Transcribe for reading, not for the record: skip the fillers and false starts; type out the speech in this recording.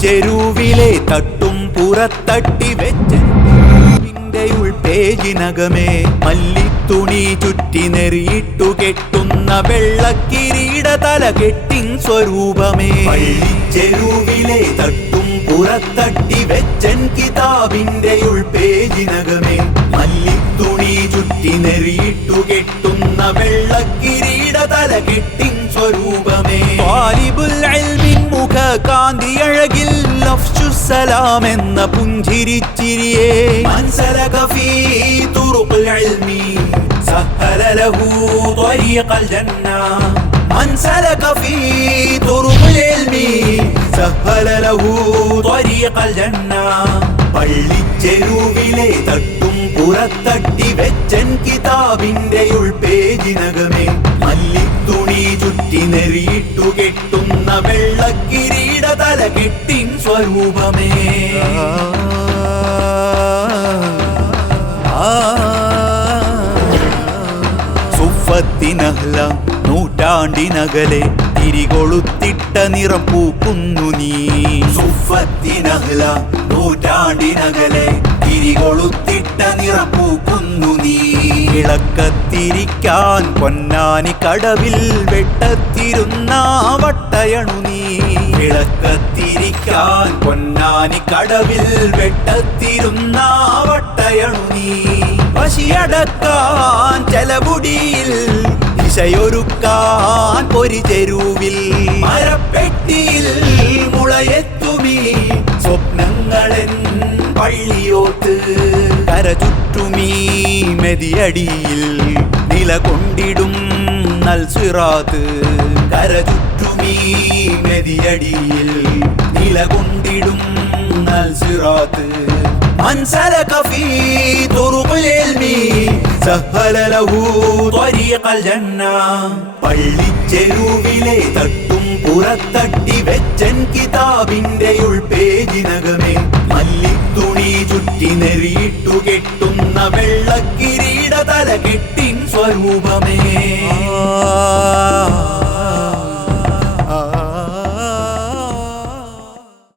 പള്ളിച്ചെരുവിലെ തട്ടും പുറത്തട്ടി വെച്ച് ഉൾപേജിനകമേ മല്ലിത്തുണി ചുറ്റി നെറിയിട്ടു കെട്ടുന്ന വെള്ളക്കിരീട തലകെട്ടിൻ സ്വരൂപമേ. പള്ളിച്ചെരുവിലെ തട്ടും പുറത്തട്ടി വെച്ചൻ കിതാബിന്റെ ഉൾപേജിനകമേ മല്ലിത്തുണി ചുറ്റി നെറിയിട്ടു കെട്ടുന്ന വെള്ളക്കിരീട തലകെട്ടിൻ സ്വരൂപമേ. താലിബുൽ ഇൽമിൻ മുഖ കാന്തിയഴകിൽ അഫ്ശുസ്സലാം എന്ന പുഞ്ചിരിച്ചിരിയേ. മൻസലക ഫീ തുറുഖിൽ ഇൽമി സഹല ലഹു ത്വരീഖൽ ജന്ന. മൻസലക ഫീ തുറുഖിൽ ഇൽമി സഹല ലഹു ത്വരീഖൽ ജന്ന. പള്ളിച്ചെരുവിലെ തട്ടും പുറത്തട്ടി വെച്ചൻ കിതാബിന്റെ ഉൾപേജിനകമേ മല്ലിത്തുണി ചുറ്റി നെറിയിട്ടു കെട്ടുന്ന വെള്ളക്കിരീട തലകെട്ടിൻ സ്വരൂപമേ. സുഫത്തിനഹ്ല നൂറ്റാണ്ടിനകലെ തിരികൊളുത്തിട്ട നിറം പൂക്കുന്നു നീ. സുഫത്തിനഹ്ല നൂറ്റാണ്ടിനകലെ തിരികൊളുത്തിട്ട നിറം പൂക്കുന്നു നീ. വിളക്കത്തിരിക്കാൻ പൊന്നാനി കടവിൽ വെട്ടത്തിരുന്ന വട്ടയണു നീ. വിളക്കത്തിരിക്കാൻ പൊന്നാനി കടവിൽ വെട്ടത്തിരുന്ന വട്ടയണു നീ. പശിയടക്കാൻ ചെലമുടിയിൽ ദിശയൊരുക്കാൻ പൊരിചെരുവിൽ മരപ്പെട്ടിയിൽ മുളയെത്തുമീ സ്വപ്നങ്ങളെൻ പള്ളിയോത്ത്. കരചുറ്റുമീ മെതിയടിയിൽ നിലകൊണ്ടിടും നൽസിറാത്ത്. കരചുറ്റുമീ മെതിയടിയിൽ നിലകൊണ്ടിടും നൽസിറാത്ത്. മൻസലക ഫീ തുറുഖിൽ ഇൽമി സഹല ലഹു ത്വരീഖൽ ജന്ന. പള്ളിച്ചെരുവിലെ തട്ടും പുറത്തട്ടി വെച്ചൻ കിതാബിന്റെ ഉൾപേജിനകമേ മല്ലിത്തുണി ചുറ്റി നെറിയിട്ടു കെട്ടുന്ന വെള്ളക്കിരീട തലകെട്ടിൻ സ്വരൂപമേ.